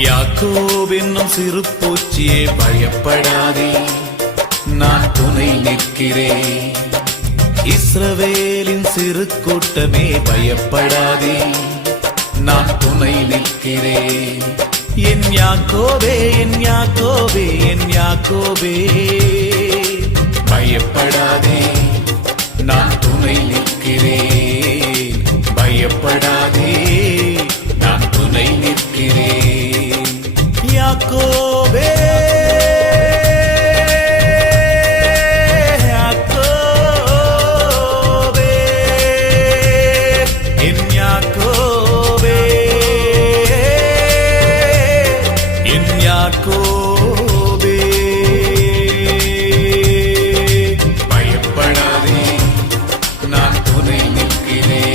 யாக்கோவென்னும் சிறு பூச்சியே பயப்படாதே. நான் துணை நிற்கிறேன். இஸ்ரவேலின் சிறு கூட்டமே பயப்படாதே. நான் துணை நிற்கிறேன். என் யாக்கோவே என் யாக்கோவே என் யாக்கோவே. பயப்படாதே. நான் துணை நிற்கிறேன். பயப்படாதே. பயப்படாதே நான் துணை நிற்கிறேன்.